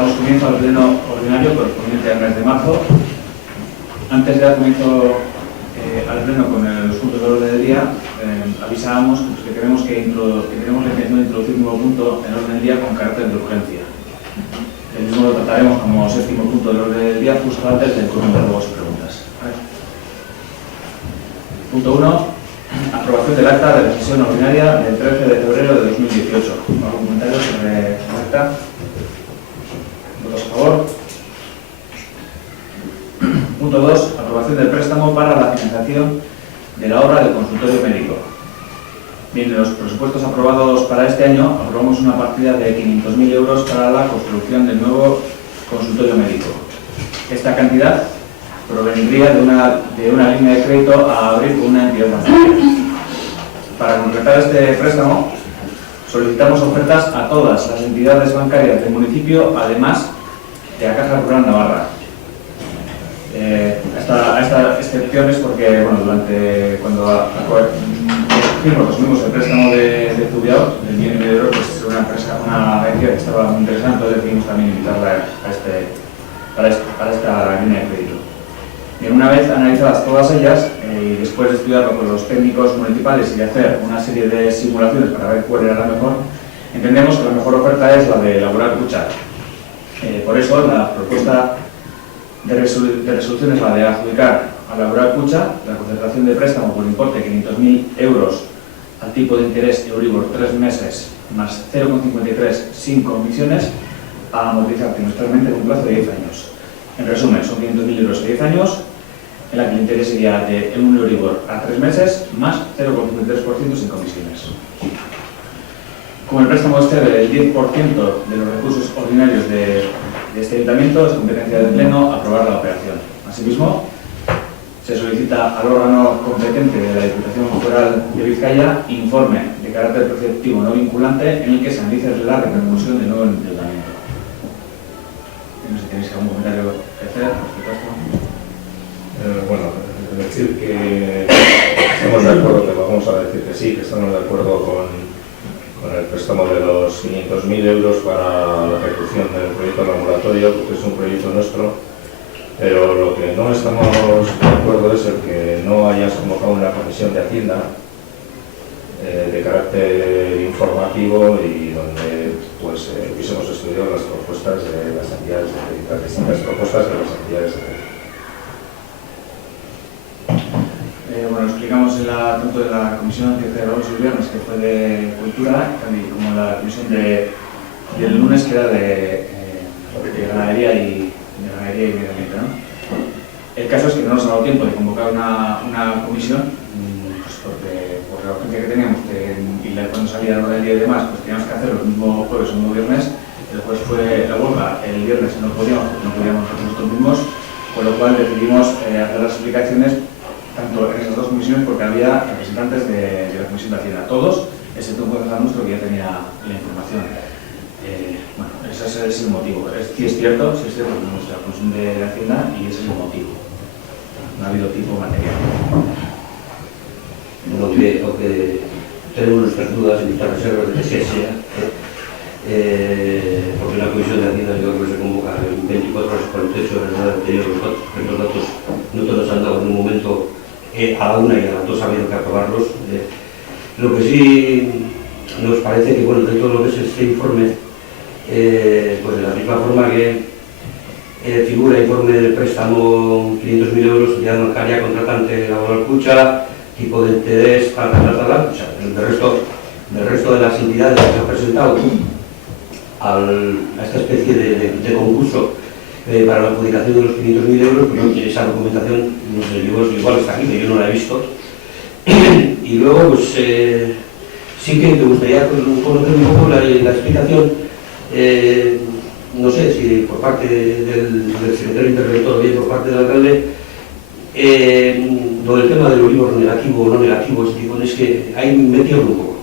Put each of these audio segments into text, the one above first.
damos comienzo al pleno ordinario correspondiente al mes de marzo. Antes de dar comienzo al pleno con los puntos de orden del día, avisábamos que tenemos la intención de introducir un nuevo punto en el orden del día con carácter de urgencia. El mismo lo trataremos como séptimo punto del orden del día, justo antes del turno de ruegos y preguntas. Punto 1. Aprobación del acta de la sesión ordinaria del 13 de febrero de 2018. ¿Algún comentario sobre el acta? ¿Votos a favor? Punto 2. Aprobación del préstamo para la financiación de la obra del consultorio médico. Bien, en los presupuestos aprobados para este año aprobamos una partida de 500.000 euros para la construcción del nuevo consultorio médico. Esta cantidad provendría de una línea de crédito a abrir con una entidad bancaria. Para concretar este préstamo, solicitamos ofertas a todas las entidades bancarias del municipio, además de a Caja Rural Navarra. Esta excepción es porque, bueno, cuando asumimos el préstamo de Zubiao, del millón y medio de euros, pues es una entidad que estaba muy interesante, entonces decidimos también invitarla para esta línea de crédito. Bien, una vez analizadas todas ellas, y después de estudiarlo con los técnicos municipales y de hacer una serie de simulaciones para ver cuál era la mejor, entendemos que la mejor oferta es la de Laboral Kutxa. Por eso, la propuesta de resolución es la de adjudicar a Laboral Kutxa la concentración de préstamo por importe de 500.000 euros al tipo de interés Euribor 3 meses más 0,53 sin comisiones a amortizar trimestralmente en un plazo de 10 años. En resumen, son 500.000 euros a 10 años, en la que el interés sería de un Euribor a 3 meses más 0,53% sin comisiones. Como el préstamo excede el 10% de los recursos ordinarios de este ayuntamiento, es competencia del Pleno aprobar la operación. Asimismo, se solicita al órgano competente de la Diputación Foral de Vizcaya informe de carácter preceptivo no vinculante en el que se analice la repercusión del nuevo endeudamiento. No sé si tenéis algún comentario que hacer respecto a esto. Bueno, decir que estamos de acuerdo, que vamos a decir que sí, que estamos de acuerdo con el préstamo de los 500.000 euros para la ejecución del proyecto laboratorio, porque es un proyecto nuestro, pero lo que no estamos de acuerdo es el que no hayas convocado una comisión de Hacienda de carácter informativo y donde pues hubiésemos estudiado las propuestas de las entidades, las distintas propuestas de las entidades de Bueno, lo explicamos tanto de la comisión que cerramos el viernes, que fue de Cultura, como la comisión del lunes, que era de Ganadería y Medio Ambiente, ¿no? El caso es que no nos ha dado tiempo de convocar una comisión, pues porque por la urgencia que teníamos y cuando salía la hora del día y demás, pues teníamos que hacerlo el mismo jueves o el mismo viernes. El jueves fue la huelga, el viernes no podíamos nosotros mismos, con lo cual decidimos hacer las explicaciones tanto en esas dos comisiones, porque había representantes de la Comisión de Hacienda, todos, excepto un concejal nuestro que ya tenía la información. Bueno, ese es el motivo. Sí es cierto que tenemos la Comisión de Hacienda y ese es el motivo. No ha habido tipo material. Aunque tenemos nuestras dudas y nuestras reservas de que sea, porque la Comisión de Hacienda yo creo que se convoca en 24 horas, 48 horas de anterior, los datos no todos nos han dado en un momento a la una y a las dos ha habido que aprobarlos. Lo que sí nos parece que, bueno, dentro de lo que es este informe, pues de la misma forma que figura el informe del préstamo 500.000 euros, ya marcaría contratante Laboral Kutxa, tipo de interés, o sea, del resto de las entidades que se han presentado a esta especie de concurso para la adjudicación de los 500.000 euros, pues esa documentación, no sé, igual está aquí, pero yo no la he visto. Y luego, pues sí que me gustaría conocer un poco la explicación, no sé si por parte del secretario interventor o bien por parte del alcalde, lo del tema del Euribor negativo o no negativo, es que ahí me pierdo un poco.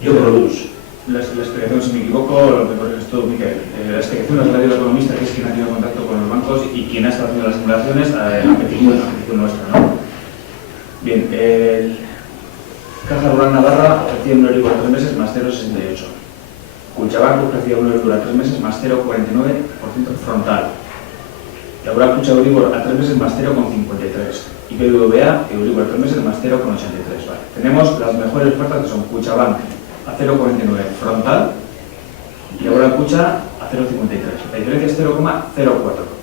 Yo por lo menos. La explicación, si me equivoco, lo que contestó Miquel, la explicación la dio el economista, que es quien ha tenido contacto con los bancos y quien ha estado haciendo las simulaciones a petición nuestra, ¿no? Bien, Caja Rural Navarra ofrecía un Euribor 3 meses más 0,68. Kutxabank ofrecía un Euribor a 3 meses más 0,49% frontal. Laboral Kutxa Euribor a 3 meses más 0,53%. Y BBVA Euribor a 3 meses más 0,83%. Vale. Tenemos las mejores ofertas que son Kutxabank a 0,49% frontal y Laboral Kutxa a 0,53%. La diferencia es 0,04%.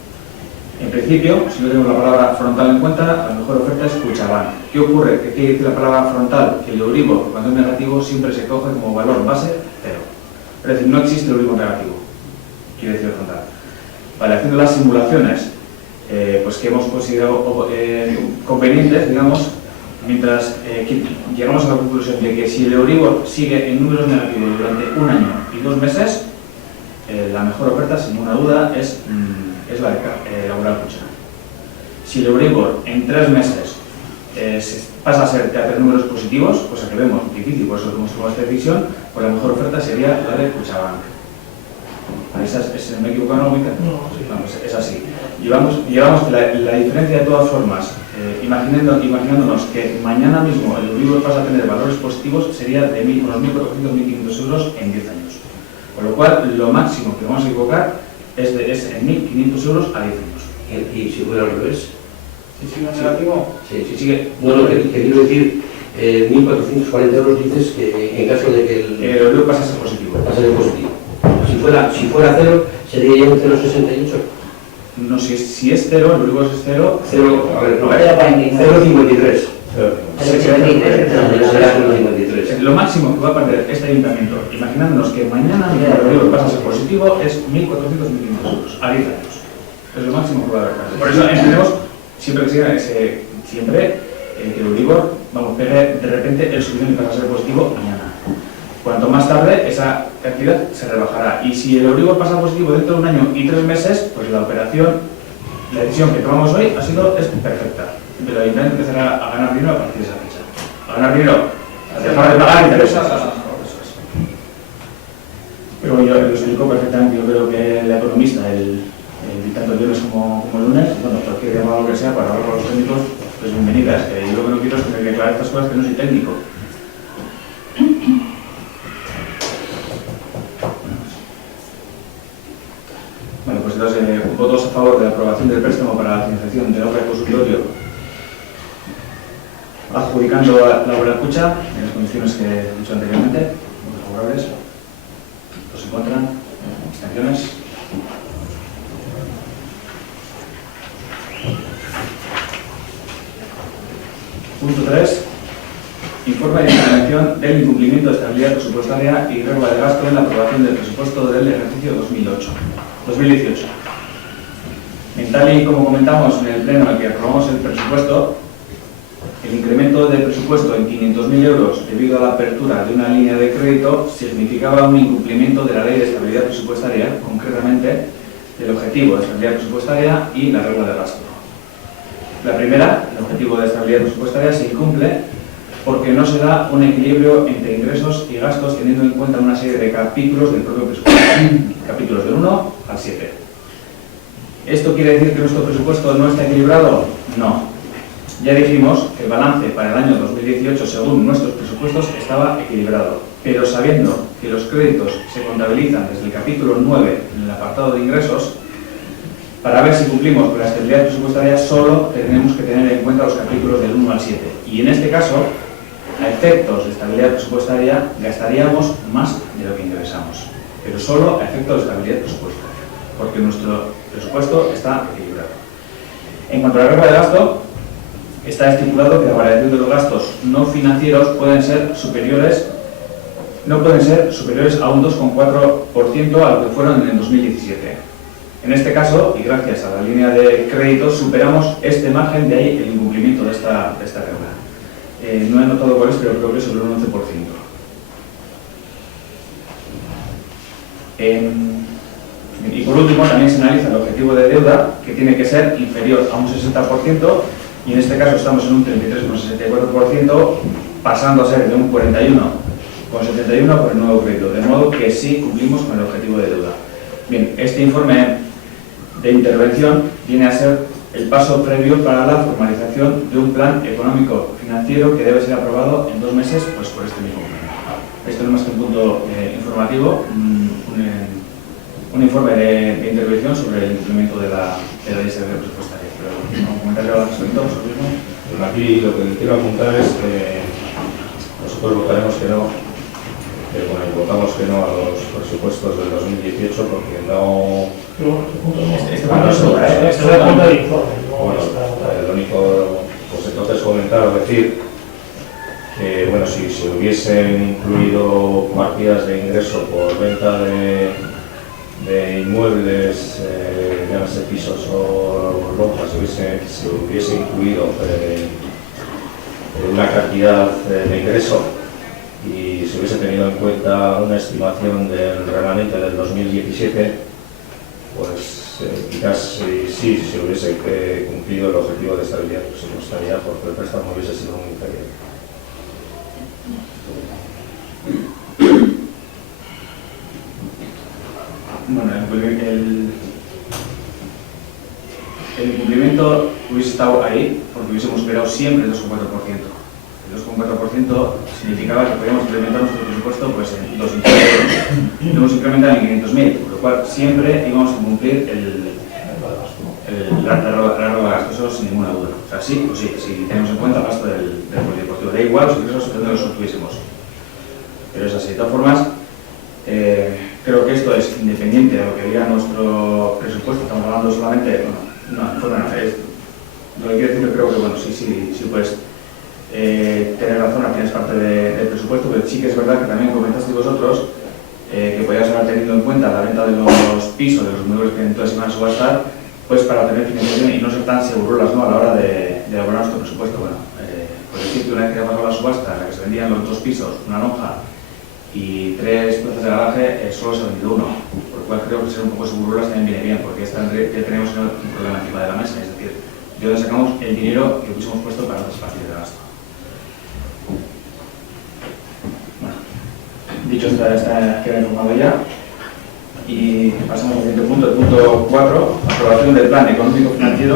En principio, si no tenemos la palabra frontal en cuenta, la mejor oferta es Kutxabank. ¿Qué ocurre? ¿Qué quiere decir la palabra frontal? Que el Euribor, cuando es negativo, siempre se coge como valor base 0. Es decir, no existe el Euribor negativo. Quiere decir frontal. Vale, haciendo las simulaciones pues que hemos considerado convenientes, digamos, mientras llegamos a la conclusión de que si el Euribor sigue en números negativos durante 1 año y 2 meses, la mejor oferta, sin ninguna duda, es la de Laboral Kutxa. Si el Euribor en 3 meses pasa a tener números positivos, cosa que vemos difícil, por eso hemos tomado esta decisión, pues la mejor oferta sería la de Kutxabank. ¿Me equivoco, no? No, pues es así. Llevamos que la diferencia de todas formas, imaginándonos que mañana mismo el Euribor pasa a tener valores positivos, sería de unos 1.400-1.500 euros en 10 años. Con lo cual, lo máximo que vamos a equivocar es en 1.500 euros a 10 años. ¿Y si fuera al revés? ¿Si sigue negativo? Sí, Si sigue... No, que quiero decir, 1.440 euros dices que en caso de que el Euribor pasa a ser positivo. pase de positivo. Si fuera 0, sería ya un 0,68. No, si es 0, el Euribor es 0... 0,53. Lo máximo que va a perder este ayuntamiento, imaginándonos que mañana el Euribor pasa a ser positivo, es 1.400-1.500 euros a 10 años. Es lo máximo que va a haber perdido. Por eso entendemos siempre que el Euribor, pegue de repente el subidón y pasa a ser positivo mañana. Cuanto más tarde, esa cantidad se rebajará. Y si el Euribor pasa positivo dentro de 1 año y 3 meses, pues la decisión que tomamos hoy es perfecta. Pero el ayuntamiento empezará a ganar dinero a partir de esa fecha. A ganar dinero, a dejar de pagar intereses. Pero yo lo explico perfectamente. Yo creo que el economista, tanto el viernes como el lunes, bueno, cualquier llamado que sea para hablar con los técnicos, pues bienvenidas. Yo lo que no quiero es tener que aclarar estas cosas que no soy técnico. Bueno, pues entonces, votos a favor de la aprobación del préstamo para la financiación de la obra de consultorio, adjudicando a Laboral Kutxa en las condiciones que he dicho anteriormente. Votos favorables. Los en contra. Abstenciones. Punto 3. Informe de intervención del incumplimiento de estabilidad presupuestaria y regla de gasto en la aprobación del presupuesto del ejercicio 2018. Tal y como comentamos en el pleno en el que aprobamos el presupuesto, el incremento del presupuesto en 500.000 euros debido a la apertura de una línea de crédito significaba un incumplimiento de la Ley de Estabilidad Presupuestaria, concretamente del objetivo de estabilidad presupuestaria y la regla de gasto. La primera, el objetivo de estabilidad presupuestaria, se incumple porque no se da un equilibrio entre ingresos y gastos teniendo en cuenta una serie de capítulos del propio presupuesto, capítulos del 1 al 7. ¿Esto quiere decir que nuestro presupuesto no está equilibrado? No. Ya dijimos que el balance para el año 2018, según nuestros presupuestos, estaba equilibrado, pero sabiendo que los créditos se contabilizan desde el capítulo 9 en el apartado de ingresos, para ver si cumplimos con la estabilidad presupuestaria solo tenemos que tener en cuenta los capítulos del 1 al 7. Y en este caso, a efectos de estabilidad presupuestaria, gastaríamos más de lo que ingresamos, pero solo a efectos de estabilidad presupuestaria, porque nuestro presupuesto está equilibrado. En cuanto a la regla de gasto, está estipulado que la variación de los gastos no financieros no pueden ser superiores a un 2,4% a lo que fueron en el 2017. En este caso, y gracias a la línea de crédito, superamos este margen, de ahí el incumplimiento de esta regla. No he notado cuál es, pero creo que es sobre un 11%. Y por último, también se analiza el objetivo de deuda, que tiene que ser inferior a un 60%, y en este caso estamos en un 33,64%, pasando a ser de un 41,71% por el nuevo crédito, de modo que sí cumplimos con el objetivo de deuda. Bien, este informe de intervención viene a ser el paso previo para la formalización de un plan económico financiero que debe ser aprobado en 2 meses, pues por este mismo pleno. Esto no es más que un punto informativo. un informe de intervención sobre el incumplimiento de la ley de estabilidad presupuestaria. Pero un comentario al respecto, sobre eso. Bueno, aquí lo que quiero apuntar es que nosotros votaremos que no, votamos que no a los presupuestos del 2018 porque no... Este punto es sobre Esto es punto de informe. Bueno, lo único, pues entonces comentar o decir que, bueno, si se hubiesen incluido partidas de ingreso por venta de inmuebles, llámese pisos o lojas, se hubiese incluido una cantidad de ingreso y se hubiese tenido en cuenta una estimación del remanente del 2017, pues quizás sí se hubiese cumplido el objetivo de estabilidad presupuestaria porque el préstamo hubiese sido muy inferior. Bueno, el incumplimiento hubiese estado ahí porque hubiésemos superado siempre el 2,4%. El 2,4% significaba que podíamos incrementar nuestro presupuesto pues, en 2 millones de euros. Lo hemos incrementado en 500.000, por lo cual siempre íbamos a cumplir la regla de gasto, eso sin ninguna duda. O sea, sí o sí, si tenemos en cuenta el gasto del polideportivo. Da igual los ingresos que no los obtuviésemos. Pero es así. De todas formas, creo que esto es independiente de lo que diga nuestro presupuesto. Estamos hablando solamente, lo que quiero decir, creo que, bueno, sí puedes tener razón, al final es parte del presupuesto, pero sí que es verdad que también comentasteis vosotros que podías haber tenido en cuenta la venta de los pisos, de los inmuebles que entonces iban a subastar, pues para tener financiación y no ser tan seguros, ¿no?, a la hora de elaborar nuestro presupuesto. Bueno, por decir que una vez que ha pasado la subasta, en la que se vendían los 2 pisos, una lonja y 3 plazas de garaje, solo se ha vendido uno, por lo cual creo que ser un poco seguros también viene bien, porque ya tenemos un problema encima de la mesa, es decir, de donde sacamos el dinero que hubiésemos puesto para otras partidas de gasto. Bueno, dicho está queda informado ya, y pasamos al siguiente punto, el punto 4, aprobación del plan económico financiero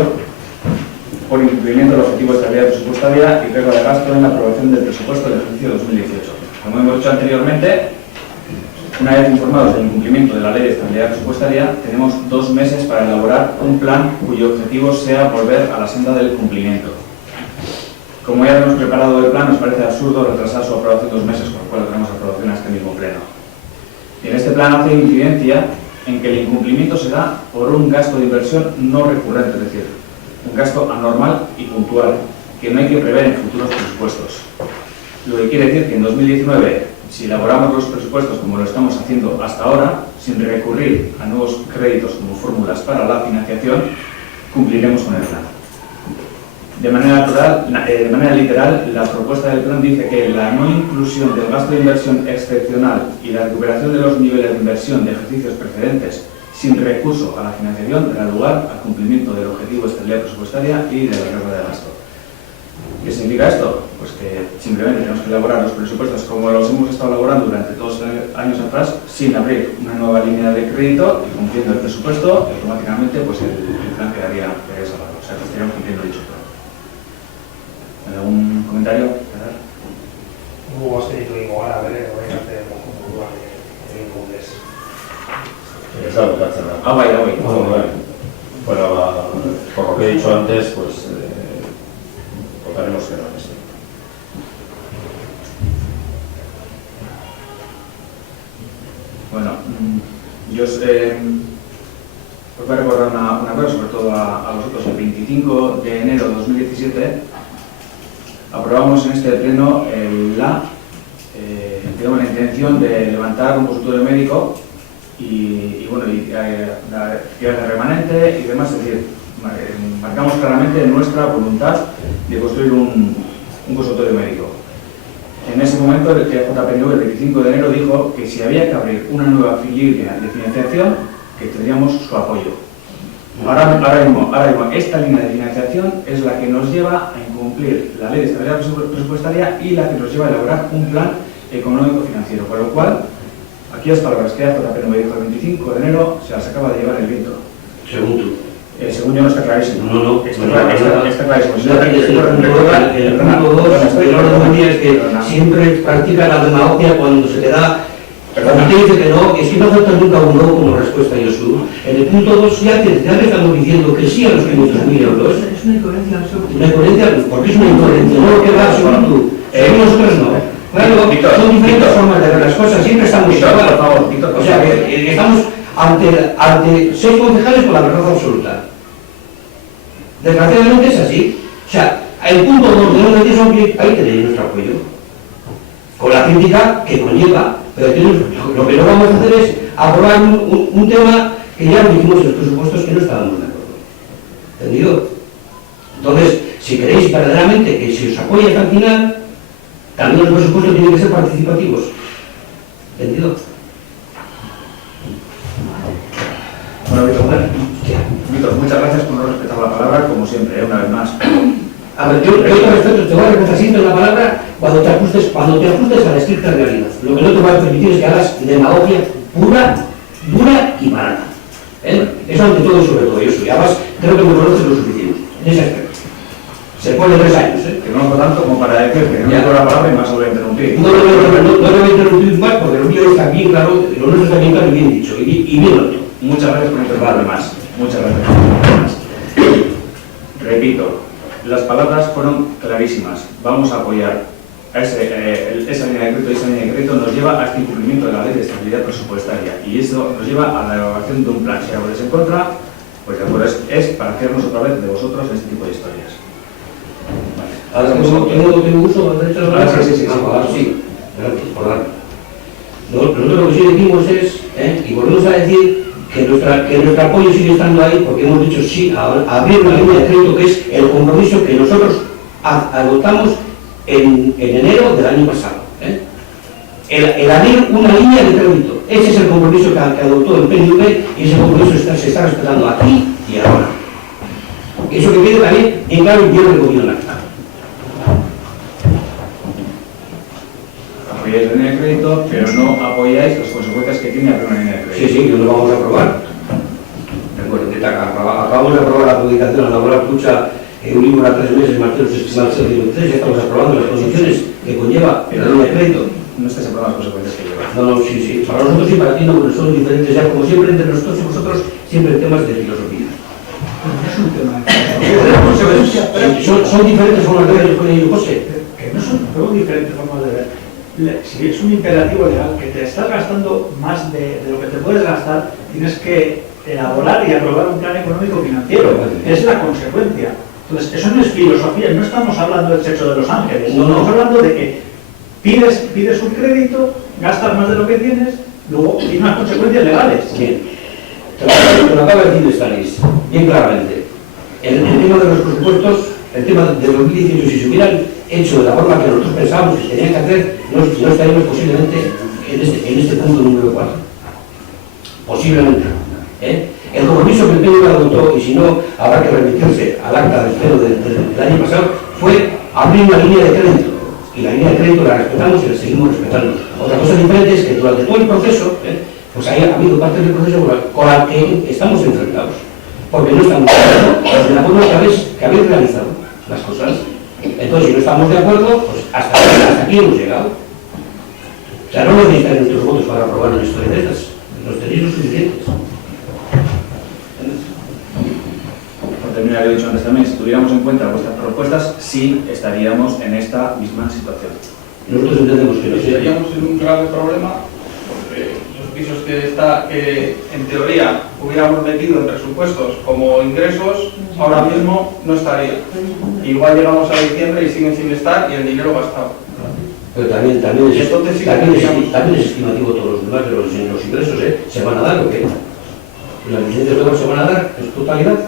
por incumplimiento del objetivo de estabilidad presupuestaria y regla de gasto en la aprobación del presupuesto del ejercicio 2018. Como hemos dicho anteriormente, una vez informados del incumplimiento de la ley de estabilidad presupuestaria, tenemos 2 meses para elaborar un plan cuyo objetivo sea volver a la senda del cumplimiento. Como ya hemos preparado el plan, nos parece absurdo retrasar su aprobación 2 meses, con lo cual tenemos aprobación a este mismo pleno. Y en este plan hace incidencia en que el incumplimiento se da por un gasto de inversión no recurrente, es decir, un gasto anormal y puntual, que no hay que prever en futuros presupuestos. Lo que quiere decir que en 2019, si elaboramos los presupuestos como lo estamos haciendo hasta ahora, sin recurrir a nuevos créditos como fórmulas para la financiación, cumpliremos con el plan. De manera literal, la propuesta del plan dice que la no inclusión del gasto de inversión excepcional y la recuperación de los niveles de inversión de ejercicios precedentes sin recurso a la financiación dará lugar al cumplimiento del objetivo de estabilidad presupuestaria y de la regla de gasto. ¿Qué significa esto? Pues que simplemente tenemos que elaborar los presupuestos como los hemos estado elaborando durante todos los años atrás, sin abrir una nueva línea de crédito y cumpliendo el presupuesto, y automáticamente pues el plan quedaría salvado. O sea, que estaríamos cumpliendo dicho plan. ¿Algún comentario? Hubo escrito igual, a ver, voy a hacer un poco de inmuebles. Bueno, por lo que he dicho antes, pues votaremos que no en esto. Bueno, yo os voy a recordar una cosa, sobre todo a vosotros. El 25 de enero de 2017 aprobamos en este pleno la intención de levantar un consultorio médico y la actividad de remanente y demás. Es decir, marcamos claramente nuestra voluntad de construir un consultorio médico. En ese momento el JPNV el 25 de enero dijo que si había que abrir una nueva línea de financiación, que tendríamos su apoyo. Ahora mismo, esta línea de financiación es la que nos lleva a incumplir la ley de estabilidad presupuestaria y la que nos lleva a elaborar un plan económico financiero, con lo cual, aquellas palabras que JPNV dijo el 25 de enero se las acaba de llevar el viento. Según tú. Según yo no está clarísimo. No. Está clarísimo. El punto 2, es que siempre practica la demagogia cuando se te da Cuando usted dice que no, es que no falta nunca un no como respuesta, Josu. En el punto 2 ya le estamos diciendo que sí a los 500.000 euros. Es una incoherencia absoluta. Una incoherencia, ¿por qué es una incoherencia? No, que va absoluto. Nosotros no. Claro, Víctor, son diferentes Víctor. formas de ver las cosas, siempre estamos Víctor, igual. por favor, Víctor, por O sea, favor. que estamos ante 6 concejales con la verdad absoluta. Desgraciadamente es así. O sea, el punto 2 de los medios son que ahí tenéis nuestro apoyo. Con la crítica que conlleva, pero lo que no vamos a hacer es aprobar un tema que ya lo dijimos en los presupuestos que no estábamos de acuerdo. ¿Entendido? Entonces, si queréis verdaderamente que se os apoye hasta el final, también los presupuestos tienen que ser participativos. ¿Entendido? Bueno, Víctor, muchas gracias por no respetar la palabra, como siempre, una vez más. A ver, yo te respeto, te voy a respetar siempre la palabra cuando te ajustes a la estricta realidad. Lo que no te voy a permitir es que hagas demagogia pura, dura y barata. Eso ante todo y sobre todo. Yo soy, además, creo que me conoces lo suficiente en ese aspecto. Se pone 3 años, Que no conozco tanto como para decir que no me doy la palabra y más voy a interrumpir. No le voy a interrumpir más porque lo mío está bien claro, lo nuestro está bien claro y bien dicho, y bien alto. Muchas gracias por interrumpirme más. Muchas gracias por interrumpirme más. Repito, las palabras fueron clarísimas. Vamos a apoyar a esa línea de crédito y esa línea de crédito nos lleva al incumplimiento de la ley de estabilidad presupuestaria y eso nos lleva a la elaboración de un plan. Si ahora es en contra, pues de acuerdo, es para hacernos otra vez de vosotros en este tipo de historias. Vale. Ahora tengo uso del derecho a la palabra. Sí. Ahora sí. Gracias por darme. Nosotros lo que sí decimos es, y volvemos a decir, que nuestro apoyo sigue estando ahí porque hemos dicho sí a abrir una línea de crédito que es el compromiso que nosotros adoptamos en enero del año pasado. El abrir una línea de crédito, ese es el compromiso que adoptó el PNV y ese compromiso se está respetando aquí y ahora. Eso que quede también bien claro y bien recogido en la acta. Apoyáis la línea de crédito, pero no apoyáis las consecuencias que tiene abrir una línea de crédito. Sí, no lo vamos a aprobar. Recuerden que acabamos de aprobar la publicación a la laboral Pucha Euribor a 3 meses más 0,63, ya estamos aprobando las condiciones que conlleva la línea de crédito. No estáis aprobando las consecuencias que lleva. No, sí. Para nosotros sí, para ti no, porque son diferentes ya, como siempre, entre nosotros y vosotros, siempre temas de filosofía. Es un tema de Son diferentes formas de ver el colegio, José. Que no son diferentes formas de ver. Si es un imperativo legal que te estás gastando más de lo que te puedes gastar, tienes que elaborar y aprobar un plan económico financiero. Es la consecuencia. Entonces, eso no es filosofía, no estamos hablando del sexo de los ángeles, No. Estamos hablando de que pides un crédito, gastas más de lo que tienes, luego tiene unas consecuencias legales. Bien. Te lo acaba de decir Stanis, bien claramente. El tema de los presupuestos, el tema de 2018, si se hubieran hecho de la forma que nosotros pensábamos que tenían que hacer, no estaríamos posiblemente en este punto número 4. Posiblemente. El compromiso que el PNV adoptó, y si no, habrá que remitirse al acta del pleno del año pasado, fue abrir una línea de crédito. Y la línea de crédito la respetamos y la seguimos respetando. Otra cosa diferente es que durante todo el proceso, pues haya habido parte del proceso con la que estamos enfrentados. Porque no estamos de acuerdo en la forma que habéis realizado las cosas. Entonces, si no estamos de acuerdo, pues hasta aquí hemos llegado. O sea, no necesitáis nuestros votos para aprobar una historia de estas. Los tenéis los suficientes. Por terminar, lo he dicho antes también, si tuviéramos en cuenta vuestras propuestas, sí estaríamos en esta misma situación. Nosotros entendemos que no sea. Estaríamos en un grave problema porque los pisos que en teoría hubiéramos metido en presupuestos como ingresos, ahora mismo no estarían. Igual llegamos a diciembre y siguen sin estar y el dinero gastado. Pero también Y entonces sí que también es estimativo todos los demás, pero los ingresos se van a dar, ¿o qué? ¿Las licencias de obra se van a dar en su totalidad?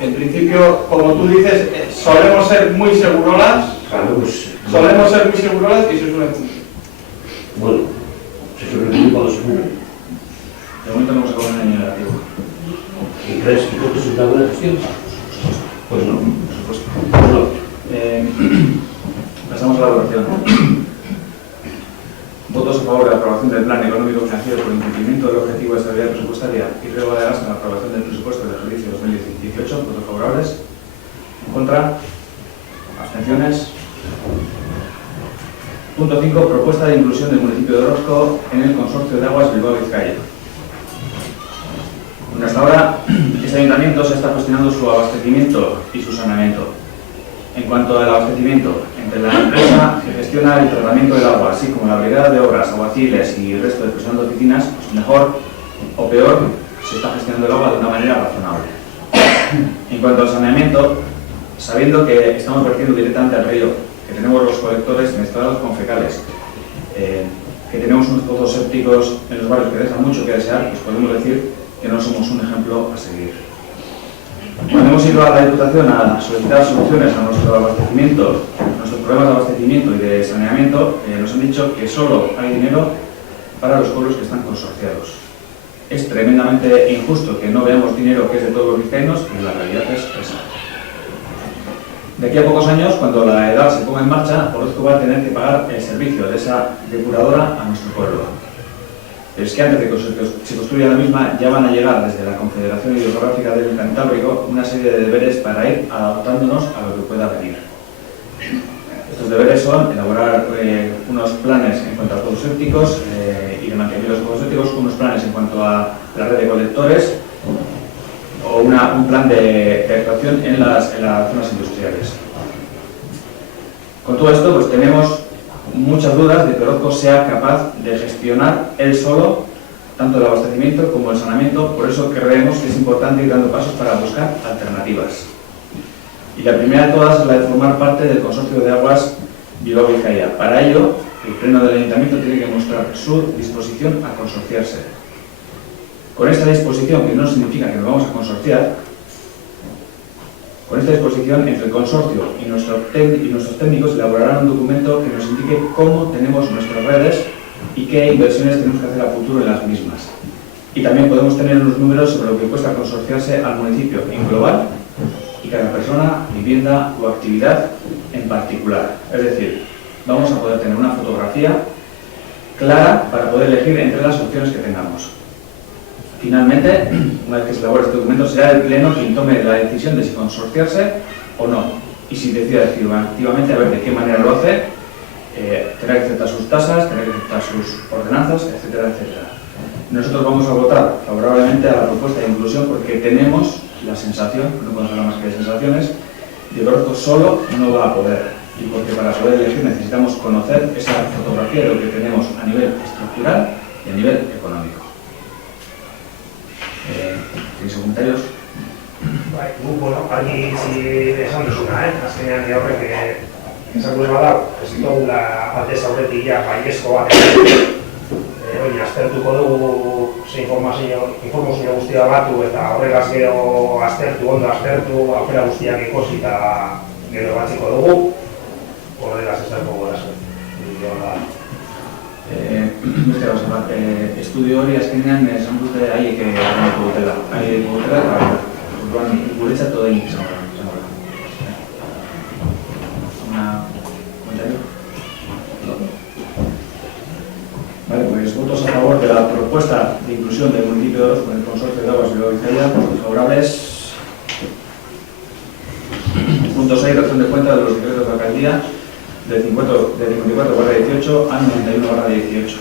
En principio, como tú dices, solemos ser muy segurolas, Claro, pues... solemos ser muy segurolas y se suelen cumplir. Bueno, se suele cumplir cuando se cumple. De momento no hemos acabado un año negativo. ¿Y crees que es una buena gestión? Pues no. Por supuesto. Pues no. Pasamos a la votación. Votos a favor de la aprobación del Plan Económico Financiero por incumplimiento del objetivo de estabilidad presupuestaria y prórroga de gasto en la aprobación del presupuesto del ejercicio 2018. Votos favorables. En contra. Abstenciones. Punto 5. Propuesta de inclusión del municipio de Orozco en el consorcio de aguas Bilbao-Vizcaya. Hasta ahora, este ayuntamiento se está gestionando su abastecimiento y su saneamiento. En cuanto al abastecimiento, entre la empresa que gestiona el tratamiento del agua, así como la brigada de obras, aguaciles y el resto de personal de oficinas, pues mejor o peor se está gestionando el agua de una manera razonable. En cuanto al saneamiento, sabiendo que estamos vertiendo directamente al río, que tenemos los colectores mezclados con fecales, que tenemos unos pozos sépticos en los barrios que dejan mucho que desear, pues podemos decir que no somos un ejemplo a seguir. Cuando hemos ido a la Diputación a solicitar soluciones a nuestro abastecimiento, nuestros problemas de abastecimiento y de saneamiento, nos han dicho que solo hay dinero para los pueblos que están consorciados. Es tremendamente injusto que no veamos dinero que es de todos los vizcaínos y la realidad es esa. De aquí a pocos años, cuando la edad se ponga en marcha, Orozco va a tener que pagar el servicio de esa depuradora a nuestro pueblo. Pero es que antes de que se construya la misma, ya van a llegar desde la Confederación Hidrográfica del Cantábrico una serie de deberes para ir adaptándonos a lo que pueda venir. Estos deberes son elaborar unos planes en cuanto a pozos sépticos y de mantenimiento de los pozos sépticos, unos planes en cuanto a la red de colectores o un plan de actuación en las zonas industriales. Con todo esto, pues tenemos muchas dudas de que Orozco sea capaz de gestionar él solo tanto el abastecimiento como el saneamiento. Por eso creemos que es importante ir dando pasos para buscar alternativas. Y la primera de todas es la de formar parte del consorcio de aguas Bilbao-Vizcaya. Para ello, el pleno del ayuntamiento tiene que mostrar su disposición a consorciarse. Con esta disposición, que no significa que nos vamos a consorciar, con esta disposición, entre el consorcio y nuestros técnicos elaborarán un documento que nos indique cómo tenemos nuestras redes y qué inversiones tenemos que hacer a futuro en las mismas. Y también podemos tener unos números sobre lo que cuesta consorciarse al municipio en global y cada persona, vivienda o actividad en particular. Es decir, vamos a poder tener una fotografía clara para poder elegir entre las opciones que tengamos. Finalmente, una vez que se elabore este documento, será el Pleno quien tome la decisión de si consorciarse o no. Y si decide activamente, a ver de qué manera lo hace, tendrá que aceptar sus tasas, tendrá que aceptar sus ordenanzas, etcétera, etcétera. Nosotros vamos a votar favorablemente a la propuesta de inclusión porque tenemos la sensación, no podemos hablar más que de sensaciones, de que Orozco solo no va a poder. Y porque para poder elegir necesitamos conocer esa fotografía de lo que tenemos a nivel estructural y a nivel económico. ¿Tenéis comentarios? Bueno, aquí si esan duzuna, azkenean horrek esan duen bada, ez dugula aldez aurretik ja baiezko bat hori aztertuko dugu informazio guztia batu eta horregaz gero aztertu, ondo aztertu, aukera guztiak ikusi eta gero batziko dugu horregaz ez dago gorazko. Estudio hori azkenean esan dute haiek egin dutela eta guretzat todo egin izan da. ¿Comentario? Vale, pues votos a favor de la propuesta de inclusión del municipio de Orozco en el consorcio de aguas Bilbao-Vizcaya, votos favorables. Punto 6, relación de cuenta de los decretos de alcaldía de 54/18 a 91/18.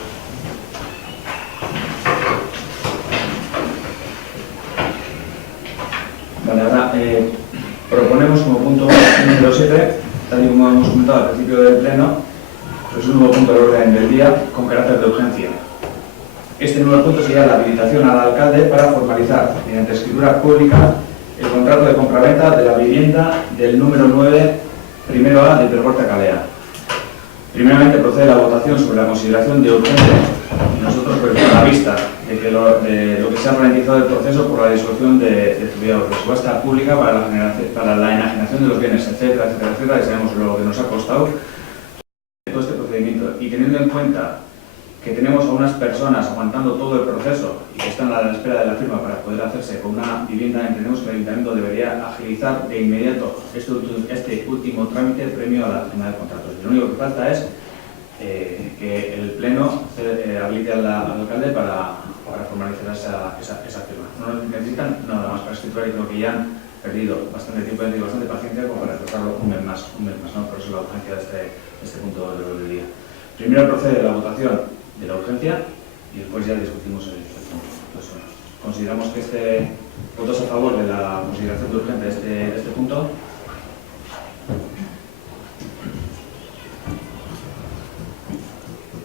Vale, ahora proponemos como punto número 7, tal y como hemos comentado al principio del pleno, pues un nuevo punto del orden del día con carácter de urgencia. Este nuevo punto sería la habilitación al alcalde para formalizar, mediante escritura pública, el contrato de compraventa de la vivienda del número 9, primero A, de Pergorta Calea. Primeramente procede la votación sobre la consideración de urgente y nosotros, pues, a la vista de lo que se ha ralentizado el proceso por la disolución de Zubiao, de subasta pública para la enajenación de los bienes, etcétera, etcétera, etcétera, y sabemos lo que nos ha costado todo este procedimiento. Y teniendo en cuenta que tenemos a unas personas aguantando todo el proceso y que están a la espera de la firma para poder hacerse con una vivienda, entendemos que el Ayuntamiento debería agilizar de inmediato este último trámite previo a la firma del contrato. Y lo único que falta es que el Pleno habilite al alcalde para formalizar esa firma. No necesitan nada más para escriturar y creo que ya han perdido bastante tiempo y bastante paciencia como para tratarlo un mes más, ¿no? Por eso la urgencia de este punto del día. Primero procede la votación de la urgencia y después ya discutimos el punto. Entonces, bueno, consideramos que votos a favor de la consideración de urgente de este punto.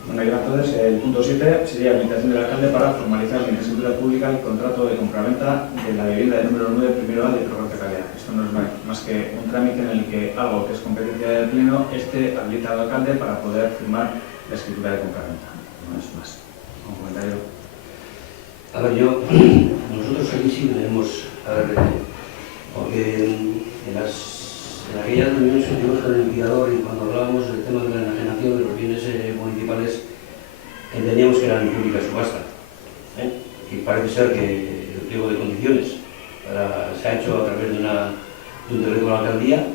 Bueno, y entonces el punto 7 sería habilitación del alcalde para formalizar en escritura pública el contrato de compraventa de la vivienda del número 9 primero A de Procorte Calea. Esto no es más que un trámite en el que algo que es competencia del Pleno habilita al alcalde para poder firmar la escritura de compraventa. No es más. ¿Un comentario? A ver, nosotros aquí sí tenemos, porque en aquellas reuniones que tuvimos con el liquidador y cuando hablábamos del tema de la enajenación de los bienes municipales, entendíamos que eran públicas subasta. Y parece ser que el pliego de condiciones se ha hecho a través de un decreto de la alcaldía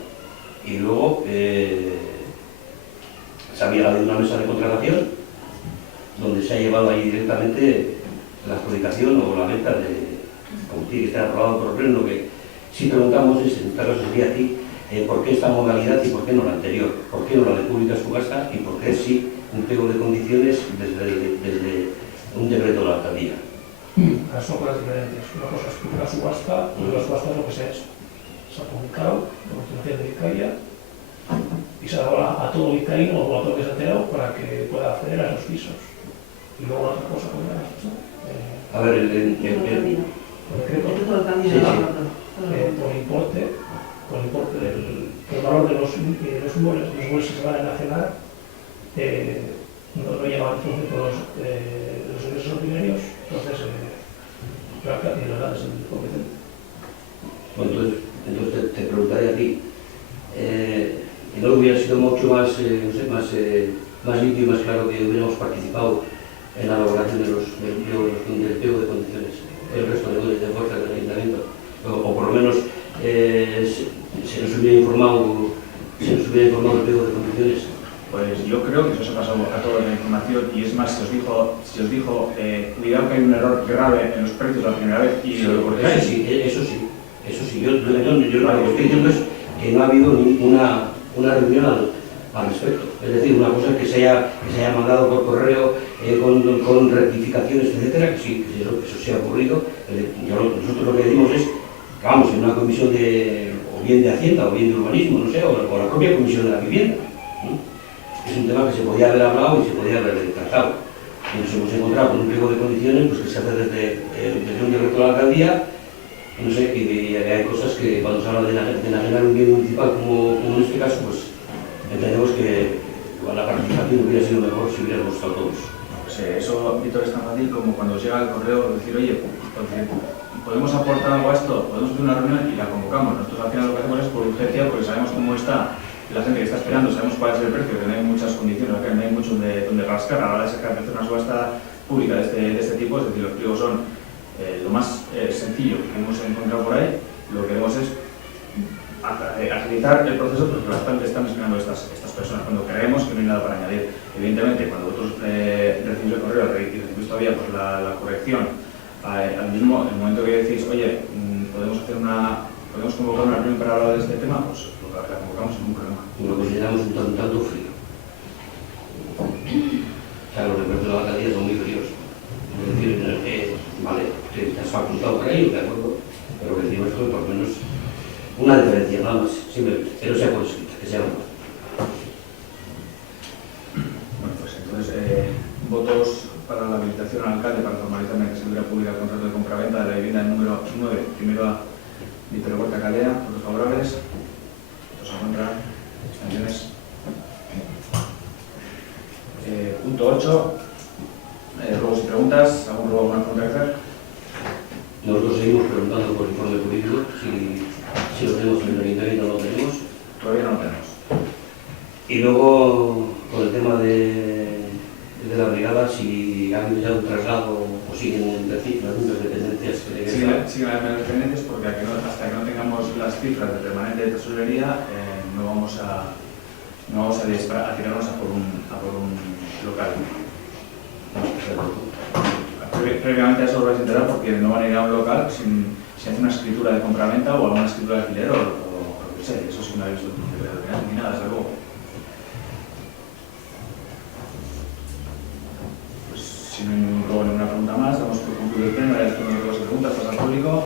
y luego se ha llegado a una mesa de contratación donde se ha llevado ahí directamente la adjudicación o la venta como tiene que estar aprobado por el Pleno. Lo que sí preguntamos es, en tal caso sería aquí, por qué esta modalidad y por qué no la anterior, por qué no la de pública subasta y por qué sí un pliego de condiciones desde un decreto de la alcaldía. Son cosas diferentes. Una cosa es pública subasta y la subasta es lo que se ha hecho. Se ha publicado la continuación de Vizcaya y se ha dado a todo vizcaíno o a todo que se ha enterado para que pueda acceder a esos pisos. Y luego la otra cosa, ¿cómo era esto? A ver, el decreto por importe del valor de los inmuebles que se van a enajenar no llevan función por los ingresos ordinarios, entonces la alcaldía es el competente. Bueno, entonces te preguntaría a ti, ¿y no hubiera sido mucho más limpio y más claro que hubiéramos participado en la elaboración del pliego de condiciones, el resto de fuerzas del ayuntamiento? O por lo menos se nos hubiera informado del pliego de condiciones. Pues yo creo que eso se ha pasado a toda la información y es más, se os dijo cuidado que hay un error grave en los precios la primera vez y lo recordáis. Eso sí. Yo lo que estoy diciendo es que no ha habido ninguna reunión al respecto. Es decir, una cosa que se haya mandado por correo con rectificaciones, etcétera, que sí, que eso se ha ocurrido. Nosotros lo que decimos es que vamos en una comisión o bien de Hacienda o bien de Urbanismo, no sé, o la propia comisión de la vivienda. Es un tema que se podía haber hablado y se podía haber tratado. Y nos hemos encontrado con un pliego de condiciones pues, que se hace desde un decreto de la alcaldía. No sé, y hay cosas que cuando se habla de enajenar un bien municipal, como en este caso, pues entendemos que la participación hubiera sido mejor si hubiéramos estado todos. Pues eso, Víctor, es tan fácil como cuando os llega el correo decir, oye, ¿podemos aportar algo a esto? Podemos hacer una reunión y la convocamos. Nosotros al final lo que hacemos es por urgencia, porque sabemos cómo está la gente que está esperando, sabemos cuál es el precio, que no hay muchas condiciones, que no hay mucho donde rascar. A la hora de sacar una subasta pública de este tipo, es decir, los pliegos son lo más sencillo que hemos encontrado por ahí. Lo que queremos es agilizar el proceso porque bastante están esperando estas personas cuando creemos que no hay nada para añadir. Evidentemente, cuando vosotros recibís el correo y recibís todavía pues, la corrección, al mismo, el momento que decís, oye, podemos convocar una reunión para hablar de este tema, pues la convocamos sin ningún problema. Lo consideramos un tanto frío. O sea, los decretos de la alcaldía son muy fríos. Es decir, vale, te has facultado para ello, de acuerdo, pero lo que decimos es que por lo menos una diferencia, nada más, simplemente, que no sea por escrita, que sea más. Bueno, pues entonces, votos para la habilitación al alcalde para formalizar en la escritura pública el contrato de compraventa de la vivienda número 9, primero A, de Procorte Calea. ¿Votos favorables? ¿Votos en contra? ¿Abstenciones? Punto 8. Ruegos y preguntas. ¿Alguna pregunta que hacer? Nosotros seguimos preguntando por informe político, si lo tenemos en el ayuntamiento o no lo tenemos. Todavía no lo tenemos. Y luego, con el tema de la brigada, si ha habido ya un traslado o siguen las mismas dependencias que Siguen las mismas dependencias porque hasta que no tengamos las cifras de permanente de tesorería no vamos a tirarnos a por un local. Previamente a eso os vais a enterar porque no van a ir a un local sin hacer una escritura de compraventa o alguna escritura de alquiler o lo que sea. Eso sí no habéis ni nada, desde luego. Si no hay luego ninguna pregunta más, damos por concluido el pleno, hay preguntas para el público.